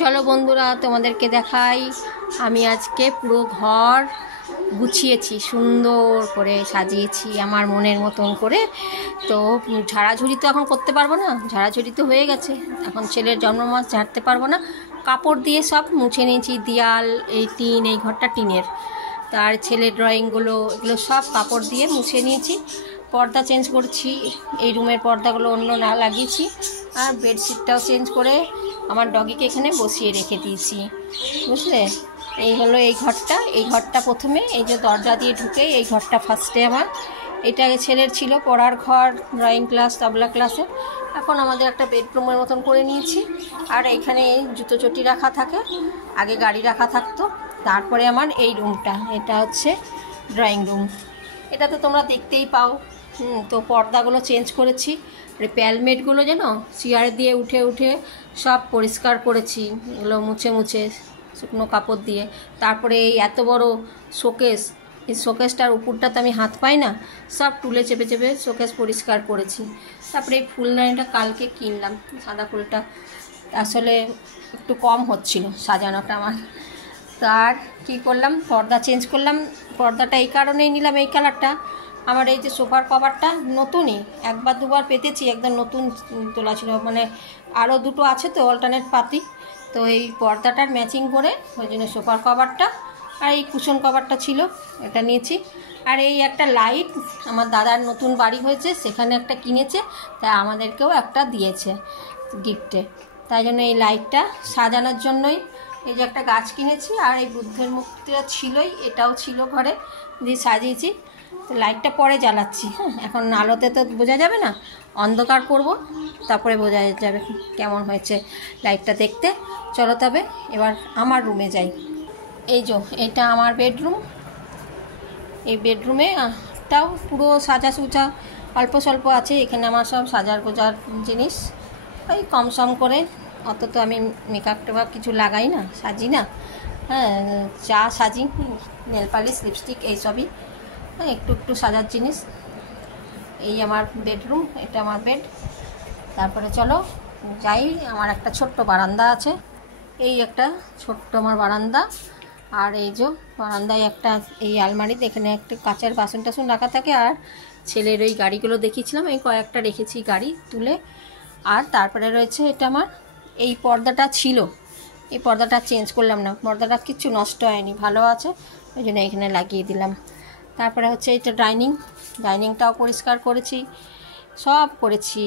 চলো বন্ধুরা তোমাদেরকে দেখাই আমি আজকে পুরো ঘর গুছিয়েছি, সুন্দর করে সাজিয়েছি আমার মনের মতন করে। তো ঝাড়াঝুড়ি তো এখন করতে পারবো না, ঝাড়াঝুড়ি তো হয়ে গেছে, এখন ছেলের জন্মমাস ঝাড়তে পারবো না। কাপড় দিয়ে সব মুছে নিয়েছি, দেয়াল, এই টিন, এই ঘরটা টিনের, তার ছেলের ড্রয়িংগুলো এগুলো সব কাপড় দিয়ে মুছে নিয়েছি। পর্দা চেঞ্জ করছি, এই রুমের পর্দাগুলো অন্য না লাগিয়েছি, আর বেডশিটটাও চেঞ্জ করে আমার ডগিকে এখানে বসিয়ে রেখে দিয়েছি, বুঝলে। এই হলো এই ঘরটা। এই ঘরটা প্রথমে এই যে দরজা দিয়ে ঢুকে এই ঘরটা ফার্স্টে আমার, এটা ছেলের ছিল পড়ার ঘর, ড্রয়িং ক্লাস, তবলা ক্লাসে। এখন আমাদের একটা বেডরুমের মতন করে নিয়েছি। আর এইখানে জুতো চটি রাখা থাকে, আগে গাড়ি রাখা থাকতো। তারপরে আমার এই রুমটা, এটা হচ্ছে ড্রয়িং রুম, এটা তো তোমরা দেখতেই পাও। তো পর্দাগুলো চেঞ্জ করেছি, প্যালমেটগুলো যেন চেয়ার দিয়ে উঠে উঠে সব পরিষ্কার করেছি, এগুলো মুছে মুছে শুকনো কাপড় দিয়ে। তারপরে এই এত বড় শোকেস, এই শোকেসটার উপরটা তো আমি হাত পাই না, সব তুলে চেপে চেপে শোকেস পরিষ্কার করেছি। তারপরে এই ফুলদানিটা কালকে কিনলাম, সাদা ফুলটা আসলে একটু কম হচ্ছিল সাজানোটা আমার। তার কি করলাম, পর্দা চেঞ্জ করলাম। পর্দাটা এই কারণেই নিলাম, এই কালারটা আমার এই যে সোফার কভারটা নতুনই, একবার দুবার পেতেছি, একদম নতুন তোলা ছিল, মানে আরও দুটো আছে তো অল্টারনেট পাতি, তো এই পর্দাটার ম্যাচিং করে ওই জন্য সোফার কভারটা আর এই কুশন কভারটা ছিল, এটা নিয়েছি। আর এই একটা লাইট আমার দাদার নতুন বাড়ি হয়েছে, সেখানে একটা কিনেছে, তাই আমাদেরকেও একটা দিয়েছে গিফটে, তাই জন্য এই লাইটটা সাজানোর জন্যই এই যে একটা গাছ কিনেছি। আর এই বুদ্ধের মূর্তিটা ছিলই, এটাও ছিল ঘরে, দিয়ে সাজিয়েছি। তো লাইটটা পরে জ্বালাচ্ছি, হ্যাঁ, এখন আলোতে তো বোঝা যাবে না, অন্ধকার করব, তারপরে বোঝা যাবে কেমন হয়েছে লাইটটা দেখতে। চলো তবে এবার আমার রুমে যাই। এই যে এটা আমার বেডরুম, এই বেডরুমেটাও পুরো সাজা সুজা অল্প স্বল্প আছে, এখানে আমার সব সাজার গোজার জিনিস, ওই কম সম করে, অত তো আমি মেকআপ টেকআপ কিছু লাগাই না, সাজি না, হ্যাঁ, চা সাজি, নেল পালিশ, লিপস্টিক, এইসবই, একটু একটু সাজার জিনিস। এই আমার বেডরুম, এটা আমার বেড। তারপরে চলো যাই, আমার একটা ছোট্ট বারান্দা আছে, এই একটা ছোট্ট আমার বারান্দা। আর এই যে বারান্দায় একটা এই আলমারিতে এখানে একটা কাঁচের বাসন টাসন রাখা থাকে, আর ছেলের ওই গাড়িগুলো দেখিয়েছিলাম, এই কয়েকটা রেখেছি গাড়ি তুলে। আর তারপরে রয়েছে এটা আমার এই পর্দাটা ছিল, এই পর্দাটা চেঞ্জ করলাম না, পর্দাটা কিচ্ছু নষ্ট হয়নি, ভালো আছে, ওই জন্য এখানে লাগিয়ে দিলাম। তারপরে হচ্ছে এটা ডাইনিংটাও পরিষ্কার করেছি, সব করেছি,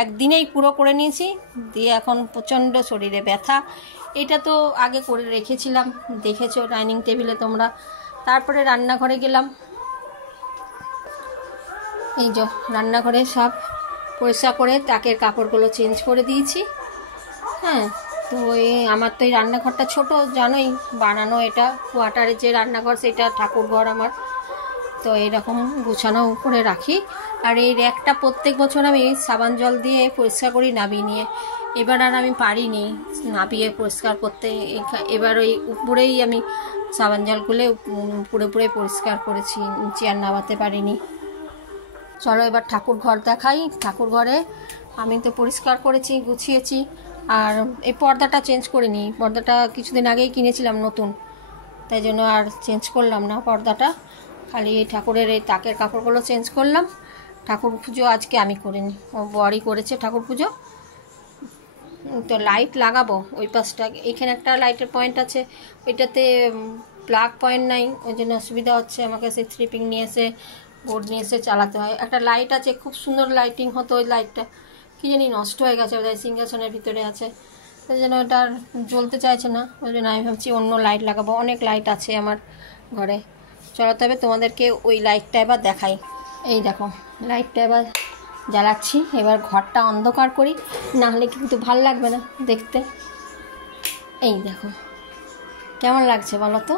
একদিনেই পুরো করে নিয়েছি, দিয়ে এখন প্রচণ্ড শরীরে ব্যথা। এটা তো আগে করে রেখেছিলাম, দেখেছো ডাইনিং টেবিলে তোমরা। তারপরে রান্নাঘরে গেলাম, এই যে রান্নাঘরে সব পরিষ্কার করে তাকের কাপড়গুলো চেঞ্জ করে দিয়েছি, হ্যাঁ। তো এই আমার তো এই রান্নাঘরটা ছোট জানোই, বানানো, এটা কোয়ার্টারের যে রান্নাঘর সেটা ঠাকুর ঘর আমার, তো এইরকম গুছানো করে রাখি। আর এই র্যাকটা প্রত্যেক বছর আমি সাবান জল দিয়ে পরিষ্কার করি নাবিয়ে নিয়ে, এবার আর আমি পারিনি নাবিয়ে পরিষ্কার করতে, এবার ওই উপরেই আমি সাবান জল গুলে পুরোপুরি পরিষ্কার করেছি, নিচে আর নাবাতে পারিনি। চলো এবার ঠাকুর ঘর দেখাই। ঠাকুর ঘরে আমি তো পরিষ্কার করেছি, গুছিয়েছি। আর এই পর্দাটা চেঞ্জ করিনি, পর্দাটা কিছুদিন আগেই কিনেছিলাম নতুন, তাই জন্য আর চেঞ্জ করলাম না পর্দাটা, খালি এই ঠাকুরের এই তাকের কাপড়গুলো চেঞ্জ করলাম। ঠাকুর পুজো আজকে আমি করিনি, ও বড়ই করেছে ঠাকুর পুজো। তো লাইট লাগাবো ওই পাশটা, এখানে একটা লাইটের পয়েন্ট আছে, ওইটাতে প্লাগ পয়েন্ট নাই, ওই জন্য অসুবিধা হচ্ছে, আমাকে সেই থ্রিপিং নিয়ে এসে বোর্ড নিয়ে এসে চালাতে হয়। একটা লাইট আছে, খুব সুন্দর লাইটিং হতো, ওই লাইটটা কী জানি নষ্ট হয়ে গেছে, ওই সিংহাসনের ভিতরে আছে, ওই জন্য ওটা আর জ্বলতে চাইছে না, ওই জন্য আমি ভাবছি অন্য লাইট লাগাবো, অনেক লাইট আছে আমার ঘরে। চলো তবে তোমাদেরকে ওই লাইটটা এবার দেখাই। এই দেখো লাইটটা এবার জ্বালাচ্ছি, এবার ঘরটা অন্ধকার করি, না হলে কিন্তু ভাল লাগবে না দেখতে। এই দেখো কেমন লাগছে বলো তো।